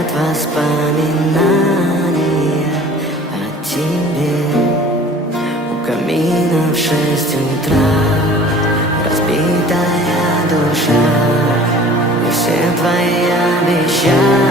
горят воспоминания о тебе. У камина в 6 утра разбитая душа, и все твои обещания